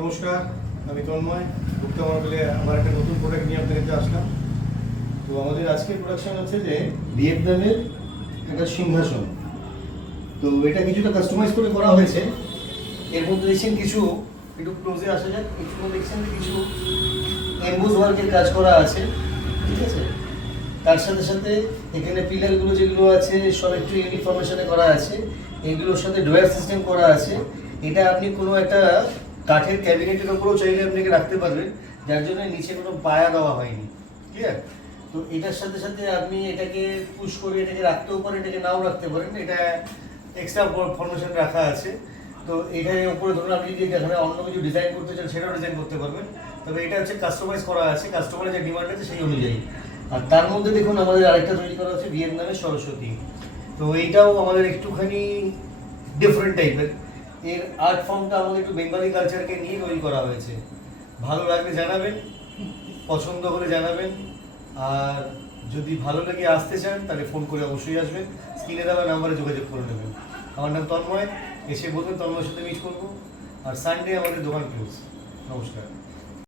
নমস্কার, আমি তন্ময় গুপ্তা মার্বেলে আমার একটা নতুন প্রোডাক্ট নিয়ে আপনাদের কাছে আসলাম। তো আমাদের আজকের প্রোডাকশন হচ্ছে যে ভিয়েতনামের একটা সিংহাসন। তো এটা কিছুটা কাস্টমাইজ করে করা হয়েছে। এর মধ্যে দেখছেন কিছু, একটু ক্লোজে আসা যাক, একটু দেখছেন যে কিছু এমবোজ ওয়ার্কের কাজ করা আছে, ঠিক আছে। তার সাথে সাথে এখানে পিলারগুলো যেগুলো আছে সব একটু ইউনিফরমেশনে করা আছে, এগুলোর সাথে ডোয়ার সিস্টেম করা আছে। এটা আপনি কোনো একটা কাঠের ক্যাবিনেটের ওপরেও চাইলে আপনাকে রাখতে পারবেন, যার জন্য নিচে কোনো পায়া দেওয়া হয়নি, ক্লিয়ার। তো এটার সাথে সাথে আপনি এটাকে পুশ করে এটাকে রাখতেও পারেন, এটাকে নাও রাখতে পারেন, এটা এক্সট্রা ফরমেশন রাখা আছে। তো এটার উপরে ধরুন আপনি যদি এখানে অন্য কিছু ডিজাইন করতে চান সেটাও ডিজাইন করতে পারবেন, তবে এটা হচ্ছে কাস্টমাইজ করা আছে, কাস্টমারের যে ডিমান্ড আছে সেই অনুযায়ী। আর তার মধ্যে দেখুন আমাদের আরেকটা তৈরি করা হচ্ছে ভিয়েতনামের সরস্বতী। তো এইটাও আমাদের একটুখানি ডিফারেন্ট টাইপের। এর আর্ট ফর্মটা আমাদের একটু বেঙ্গলি কালচারকে নিয়ে তৈরি করা হয়েছে। ভালো লাগলে জানাবেন, পছন্দ হলে জানাবেন, আর যদি ভালো লেগে আসতে চান তাহলে ফোন করে অবশ্যই আসবেন, স্ক্রিনে দেওয়া নাম্বারে যোগাযোগ করে নেবেন। আমার নাম তন্ময়, এসে বলবেন তন্ময়ের সাথে মিট করবো। আর সানডে আমাদের দোকান ক্লোজ। নমস্কার।